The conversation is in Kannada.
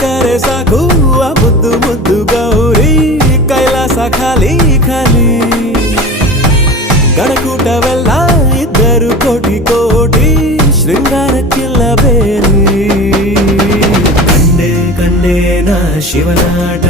ಸಾಕರೆ ಸಾಕು ಆ ಮುದ್ದು ಮುದ್ದು ಗೌರಿ ಕೈಲಾಸ ಖಾಲಿ ಖಾಲಿ ಗಣಕೂಟವೆಲ್ಲ ಇದ್ದರು ಕೋಟಿ ಕೋಟಿ ಶೃಂಗಾರಕ್ಕಿಲ್ಲ ಬೇರೆ ಕಂಡೆ ಕಂಡೆ ನಾ ಶಿವನಾಟ